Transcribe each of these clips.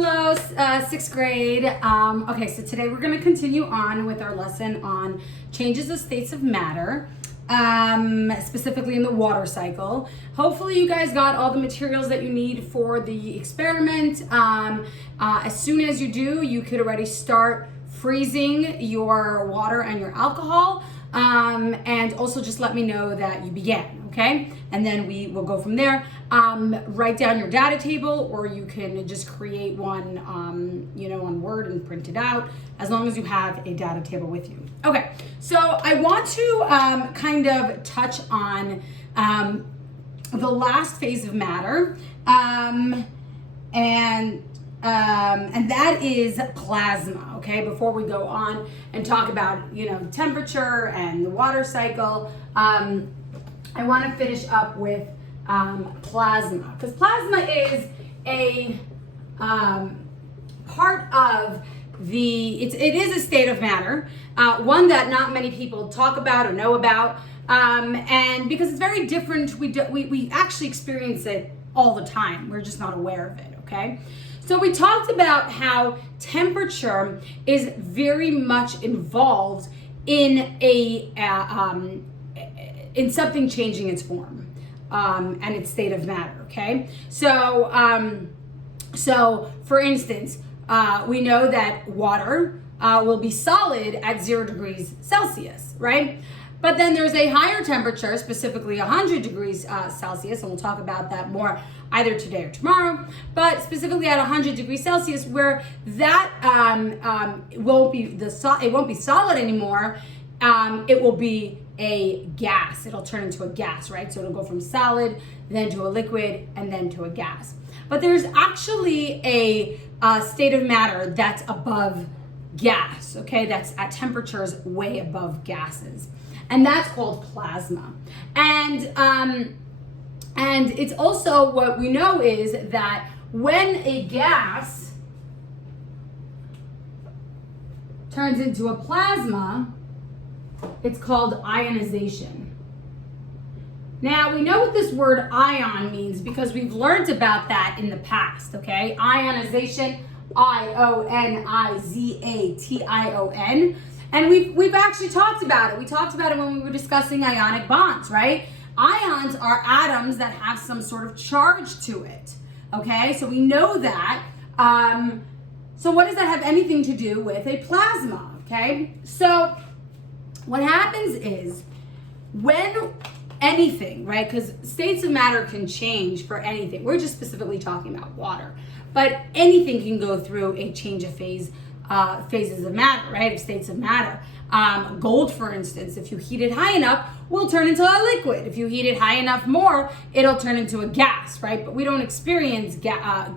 Hello, sixth grade. Okay, so today we're going to continue on with our lesson on changes of states of matter, specifically in the water cycle. Hopefully you guys got all the materials that you need for the experiment. As soon as you do, you could already start freezing your water and your alcohol, and also just let me know that you began, okay? And then we will go from there. Write down your data table, or you can just create one, on Word and print it out, as long as you have a data table with you. Okay, so I want to kind of touch on the last phase of matter, and that is plasma, okay? Before we go on and talk about, temperature and the water cycle, I want to finish up with plasma, because plasma is a part of it is a state of matter, one that not many people talk about or know about, and because it's very different, we actually experience it all the time. We're just not aware of it, okay? So we talked about how temperature is very much involved in in something changing its form and its state of matter, okay? So, for instance, we know that water will be solid at 0 degrees Celsius, right? But then there's a higher temperature, specifically 100 degrees Celsius, and we'll talk about that more either today or tomorrow, but specifically at 100 degrees Celsius, where that it won't be solid anymore. It will be a gas. It'll turn into a gas, right? So it'll go from solid, then to a liquid, and then to a gas. But there's actually a state of matter that's above gas, okay? That's at temperatures way above gases. And that's called plasma. And it's also, what we know is that when a gas turns into a plasma, it's called ionization. Now, we know what this word ion means because we've learned about that in the past, okay? Ionization, I-O-N-I-Z-A-T-I-O-N. And we've actually talked about it. We talked about it when we were discussing ionic bonds, right? Ions are atoms that have some sort of charge to it, okay? So we know that. So what does that have anything to do with a plasma, okay? So what happens is when anything, right? Because states of matter can change for anything. We're just specifically talking about water, but anything can go through a change of phases of matter, right? Of states of matter. Gold, for instance, if you heat it high enough, will turn into a liquid. If you heat it high enough more, it'll turn into a gas, right? But we don't experience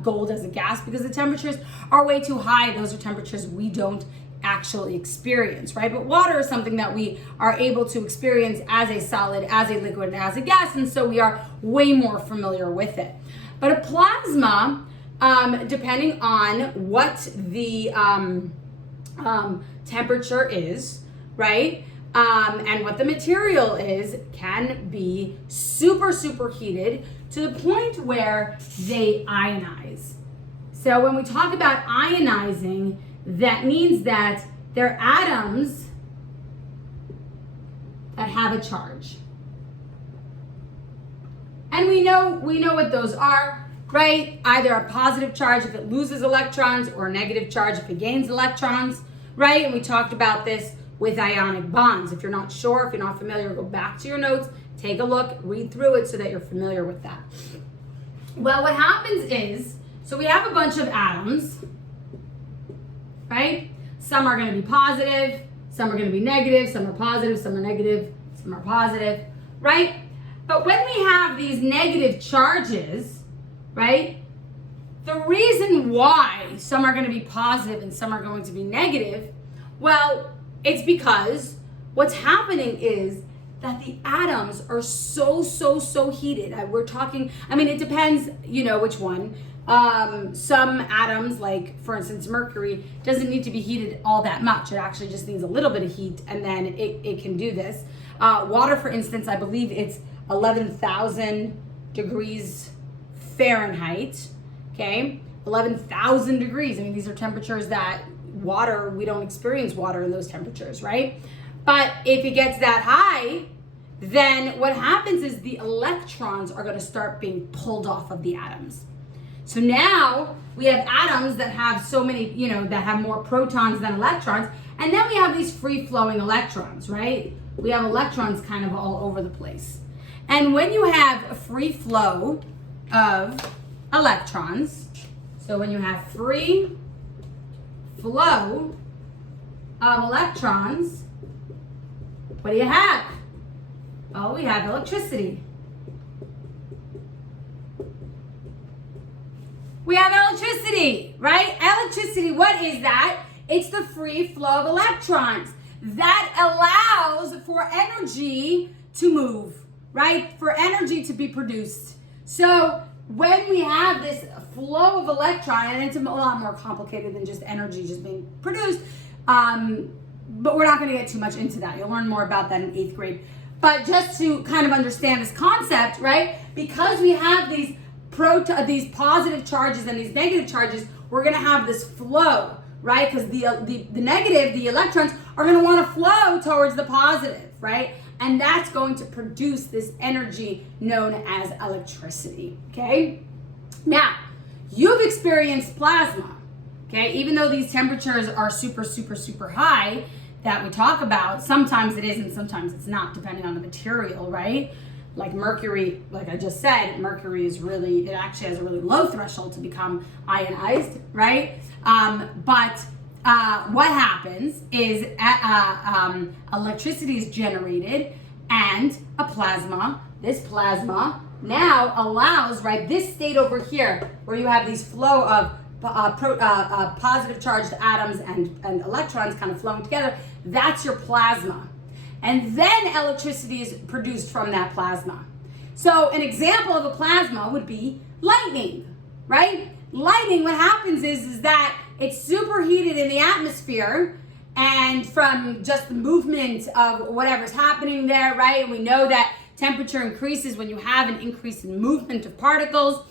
gold as a gas because the temperatures are way too high. Those are temperatures we don't actually experience, right? But water is something that we are able to experience as a solid, as a liquid, and as a gas, and so we are way more familiar with it. But a plasma, depending on what the temperature is, right, and what the material is, can be super, super heated to the point where they ionize. So when we talk about ionizing, that means that they're atoms that have a charge. And we know what those are, right? Either a positive charge if it loses electrons, or a negative charge if it gains electrons, right? And we talked about this with ionic bonds. If you're not sure, if you're not familiar, go back to your notes, take a look, read through it so that you're familiar with that. Well, what happens is, so we have a bunch of atoms, right? Some are going to be positive, some are going to be negative, some are positive, some are negative, some are positive, right? But when we have these negative charges, right, the reason why some are going to be positive and some are going to be negative, well, it's because what's happening is that the atoms are so heated. We're talking, it depends, which one. Some atoms, like for instance mercury, doesn't need to be heated all that much. It actually just needs a little bit of heat, and then it can do this. Water, for instance, I believe it's 11,000 degrees Fahrenheit, okay? 11,000 degrees. I mean, these are temperatures that we don't experience water in those temperatures, right? But if it gets that high, then what happens is the electrons are going to start being pulled off of the atoms. So now we have atoms that have so many, that have more protons than electrons. And then we have these free-flowing electrons, right? We have electrons kind of all over the place. And when you have a free flow of electrons, so when you have free flow of electrons, what do you have? Oh, we have electricity. We have electricity, right? Electricity, what is that? It's the free flow of electrons that allows for energy to move, right? For energy to be produced. So when we have this flow of electron, and it's a lot more complicated than just energy just being produced, but we're not going to get too much into that. You'll learn more about that in 8th grade. But just to kind of understand this concept, right? Because we have these positive charges and these negative charges, we're going to have this flow, right? Because the negative, the electrons, are going to want to flow towards the positive, right? And that's going to produce this energy known as electricity, okay? Now, you've experienced plasma, okay? Even though these temperatures are super, super, super high that we talk about, sometimes it is and sometimes it's not, depending on the material, right? Like mercury, like I just said, mercury it actually has a really low threshold to become ionized, right? But what happens is electricity is generated and this plasma now allows, right, this state over here where you have these flow of positive charged atoms and electrons kind of flowing together, that's your plasma. And then electricity is produced from that plasma. So an example of a plasma would be lightning, right? Lightning, what happens is that it's superheated in the atmosphere, and from just the movement of whatever's happening there, right? We know that temperature increases when you have an increase in movement of particles.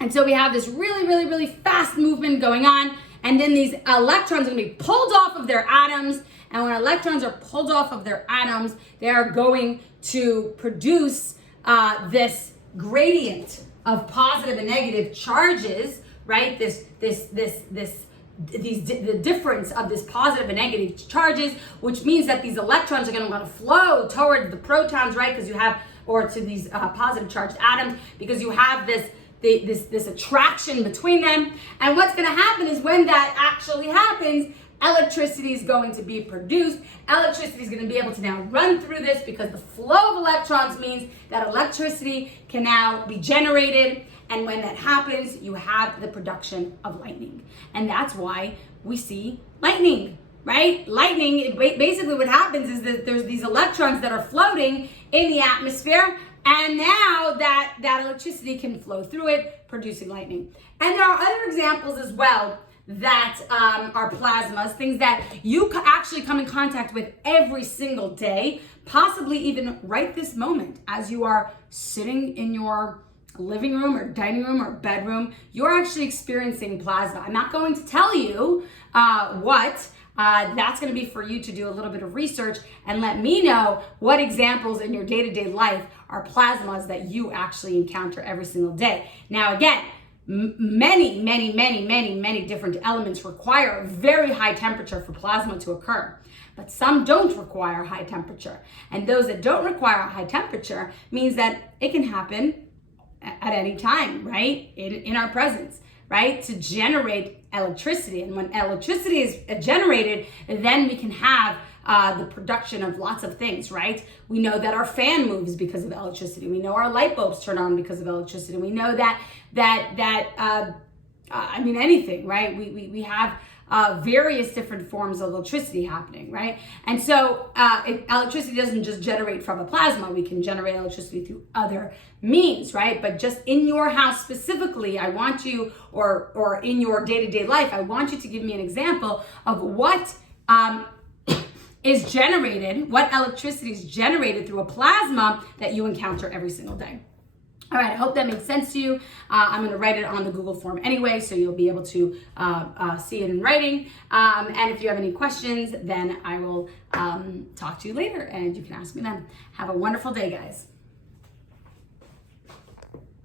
And so we have this really, really, really fast movement going on, and then these electrons are going to be pulled off of their atoms. And when electrons are pulled off of their atoms, they are going to produce this gradient of positive and negative charges, right? The difference of this positive and negative charges, which means that these electrons are going to want to flow toward the protons, right? Because you have, or to these positive charged atoms, because you have this attraction between them. And what's going to happen is when that actually happens, electricity is going to be produced. Electricity is going to be able to now run through this because the flow of electrons means that electricity can now be generated. And when that happens, you have the production of lightning. And that's why we see lightning, right? Lightning, basically what happens is that there's these electrons that are floating in the atmosphere, and now that electricity can flow through it, producing lightning. And there are other examples as well that are plasmas, things that you actually come in contact with every single day, possibly even right this moment as you are sitting in your living room or dining room or bedroom. You're actually experiencing plasma. I'm not going to tell you what. That's going to be for you to do a little bit of research and let me know what examples in your day-to-day life are plasmas that you actually encounter every single day. Now, again, many different elements require a very high temperature for plasma to occur, but some don't require high temperature. And those that don't require a high temperature means that it can happen at any time, right? In our presence, right? To generate electricity. And when electricity is generated, then we can have the production of lots of things, right? We know that our fan moves because of electricity. We know our light bulbs turn on because of electricity. We know that anything, right? We have various different forms of electricity happening, right? And so electricity doesn't just generate from a plasma. We can generate electricity through other means, right? But just in your house specifically, I want you, or in your day-to-day life, I want you to give me an example of what is generated, what electricity is generated through a plasma that you encounter every single day. All right, I hope that makes sense to you. I'm going to write it on the Google form anyway, so you'll be able to see it in writing. And if you have any questions, then I will talk to you later, and you can ask me then. Have a wonderful day, guys.